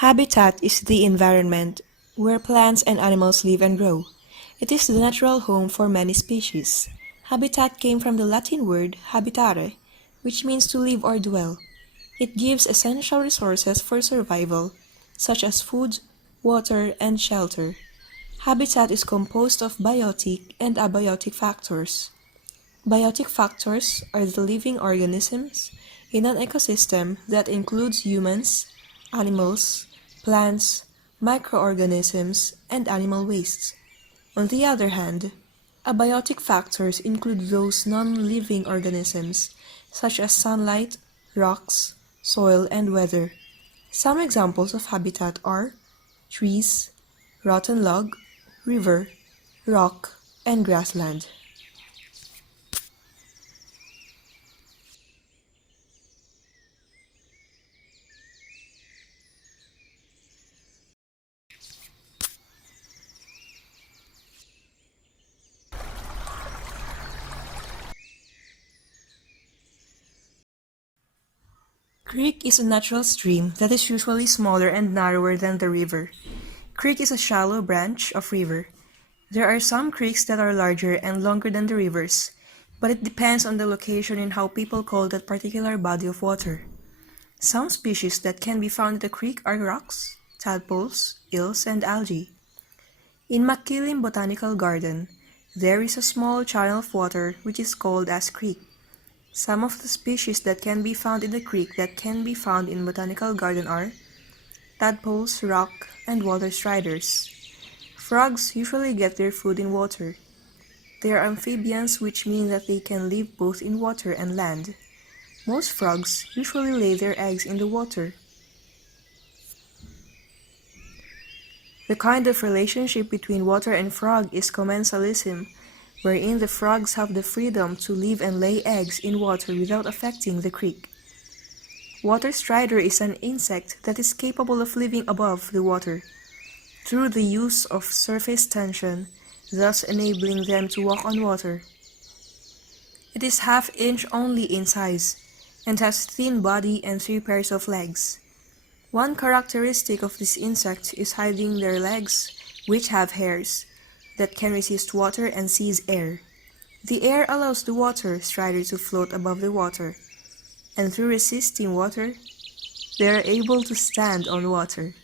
Habitat is the environment where plants and animals live and grow. It is the natural home for many species. Habitat came from the Latin word habitare, which means to live or dwell. It gives essential resources for survival, such as food, water, and shelter. Habitat is composed of biotic and abiotic factors. Biotic factors are the living organisms in an ecosystem that includes humans, animals, plants, microorganisms, and animal wastes. On the other hand, abiotic factors include those non-living organisms, such as sunlight, rocks, soil, and weather. Some examples of habitat are trees, rotten log, river, rock, and grassland. Creek is a natural stream that is usually smaller and narrower than the river. Creek is a shallow branch of river. There are some creeks that are larger and longer than the rivers, but it depends on the location and how people call that particular body of water. Some species that can be found in the creek are rocks, tadpoles, eels, and algae. In Makilim Botanical Garden, there is a small channel of water which is called as creek. Some of the species that can be found in the creek that can be found in Botanical Garden are tadpoles, rock, and water striders. Frogs usually get their food in water. They are amphibians, which means that they can live both in water and land. Most frogs usually lay their eggs in the water. The kind of relationship between water and frog is commensalism, wherein the frogs have the freedom to live and lay eggs in water without affecting the creek. Water strider is an insect that is capable of living above the water, through the use of surface tension, thus enabling them to walk on water. It is half-inch only in size, and has thin body and 3 pairs of legs. One characteristic of this insect is hiding their legs, which have hairs, that can resist water and seize air. The air allows the water strider to float above the water, and through resisting water, they are able to stand on water.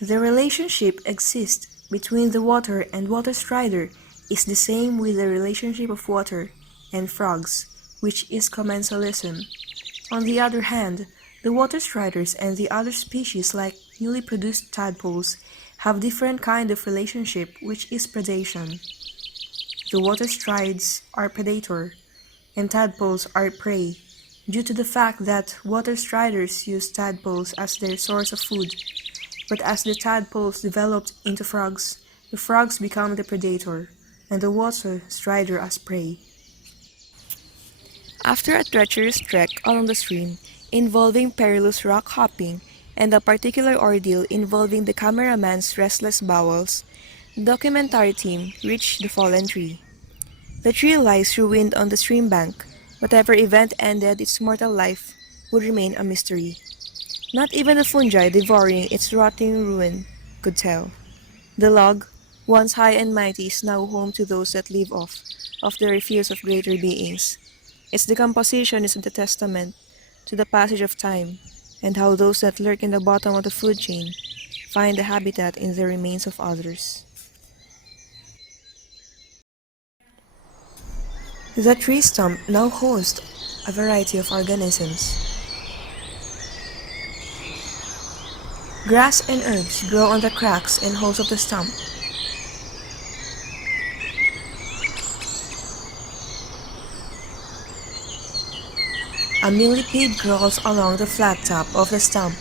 The relationship exists between the water and water strider is the same with the relationship of water and frogs, which is commensalism. On the other hand, the water striders and the other species like newly produced tadpoles have different kind of relationship, which is predation. The water strides are predator, and tadpoles are prey, due to the fact that water striders use tadpoles as their source of food, but as the tadpoles developed into frogs, the frogs become the predator, and the water strider as prey. After a treacherous trek along the stream, involving perilous rock hopping, and a particular ordeal involving the cameraman's restless bowels, the documentary team reached the fallen tree. The tree lies ruined on the stream bank. Whatever event ended its mortal life would remain a mystery. Not even the fungi devouring its rotting ruin could tell. The log, once high and mighty, is now home to those that live off of the refuse of greater beings. Its decomposition is a testament to the passage of time, and how those that lurk in the bottom of the food chain find a habitat in the remains of others. The tree stump now hosts a variety of organisms. Grass and herbs grow on the cracks and holes of the stump. A millipede crawls along the flat top of the stump.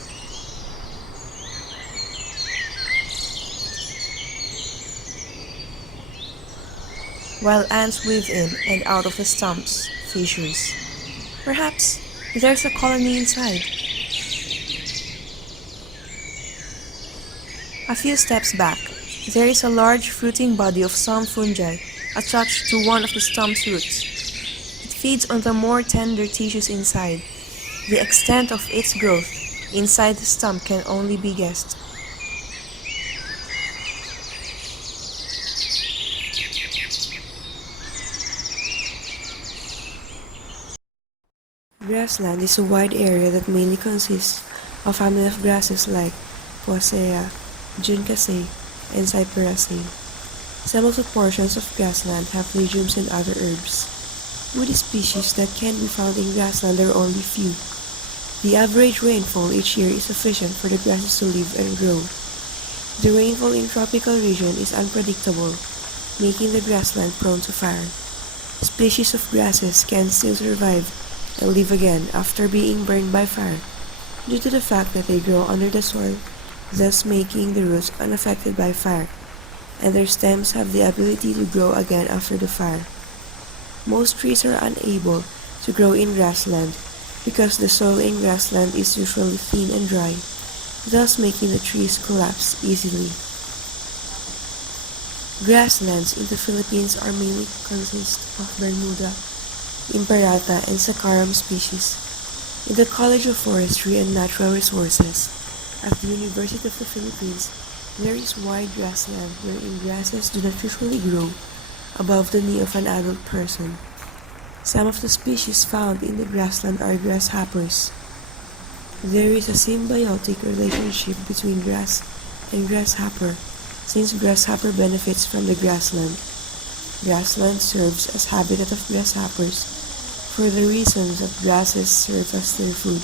While ants weave in and out of the stump's fissures. Perhaps there's a colony inside. A few steps back, there is a large fruiting body of some fungi attached to one of the stump's roots. It feeds on the more tender tissues inside. The extent of its growth inside the stump can only be guessed. Grassland is a wide area that mainly consists of family of grasses like Poaceae, Juncaceae, and Cyperaceae. Some of the portions of grassland have legumes and other herbs. Woody species that can be found in grassland are only few. The average rainfall each year is sufficient for the grasses to live and grow. The rainfall in tropical region is unpredictable, making the grassland prone to fire. Species of grasses can still survive and live again after being burned by fire due to the fact that they grow under the soil, thus making the roots unaffected by fire, and their stems have the ability to grow again after the fire. Most trees are unable to grow in grassland because the soil in grassland is usually thin and dry, thus making the trees collapse easily. Grasslands in the Philippines are mainly consist of Bermuda, Imperata, and Saccharum species. In the College of Forestry and Natural Resources at the University of the Philippines, there is wide grassland wherein grasses do not usually grow above the knee of an adult person. Some of the species found in the grassland are grasshoppers. There is a symbiotic relationship between grass and grasshopper, since grasshopper benefits from the grassland. Grassland serves as habitat of grasshoppers for the reason that grasses serve as their food.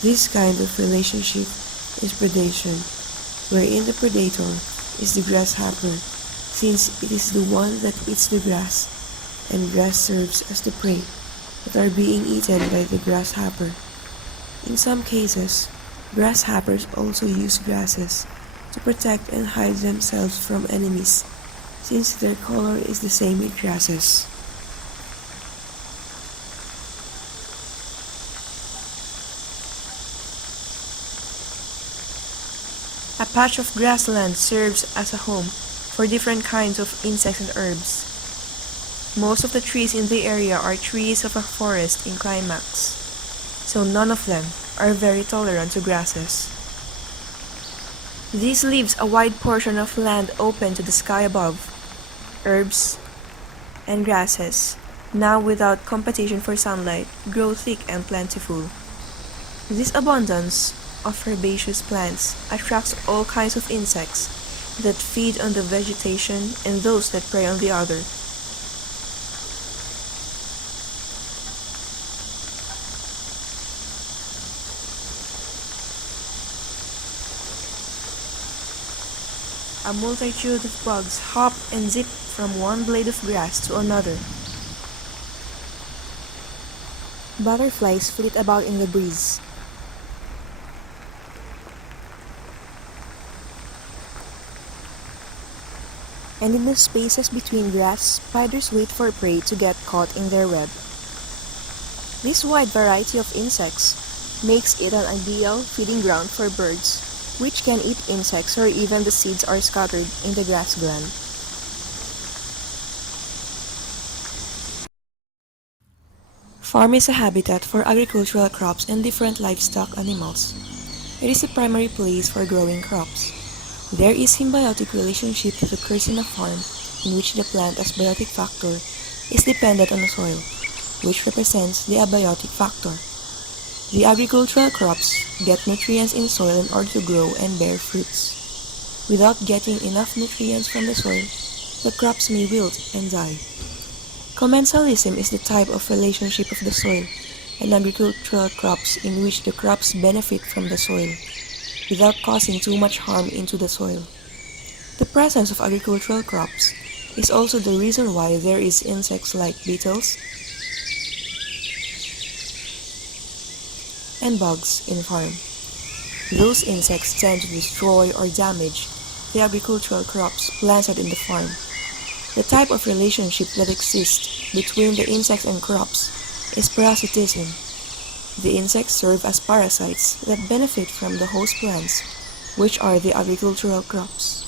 This kind of relationship is predation, wherein the predator is the grasshopper, since it is the one that eats the grass, and grass serves as the prey that are being eaten by the grasshopper. In some cases, grasshoppers also use grasses to protect and hide themselves from enemies, since their color is the same with grasses. A patch of grassland serves as a home for different kinds of insects and herbs. Most of the trees in the area are trees of a forest in climax, so none of them are very tolerant to grasses. This leaves a wide portion of land open to the sky above. Herbs and grasses, now without competition for sunlight, grow thick and plentiful. This abundance of herbaceous plants attracts all kinds of insects that feed on the vegetation and those that prey on the other. A multitude of bugs hop and zip from one blade of grass to another. Butterflies flit about in the breeze. And in the spaces between grass, spiders wait for prey to get caught in their web. This wide variety of insects makes it an ideal feeding ground for birds, which can eat insects or even the seeds are scattered in the grassland. Farm is a habitat for agricultural crops and different livestock animals. It is a primary place for growing crops. There is symbiotic relationship that occurs in a farm in which the plant as biotic factor is dependent on the soil, which represents the abiotic factor. The agricultural crops get nutrients in soil in order to grow and bear fruits. Without getting enough nutrients from the soil, the crops may wilt and die. Commensalism is the type of relationship of the soil and agricultural crops in which the crops benefit from the soil without causing too much harm into the soil. The presence of agricultural crops is also the reason why there is insects like beetles and bugs in farm. Those insects tend to destroy or damage the agricultural crops planted in the farm. The type of relationship that exists between the insects and crops is parasitism. The insects serve as parasites that benefit from the host plants, which are the agricultural crops.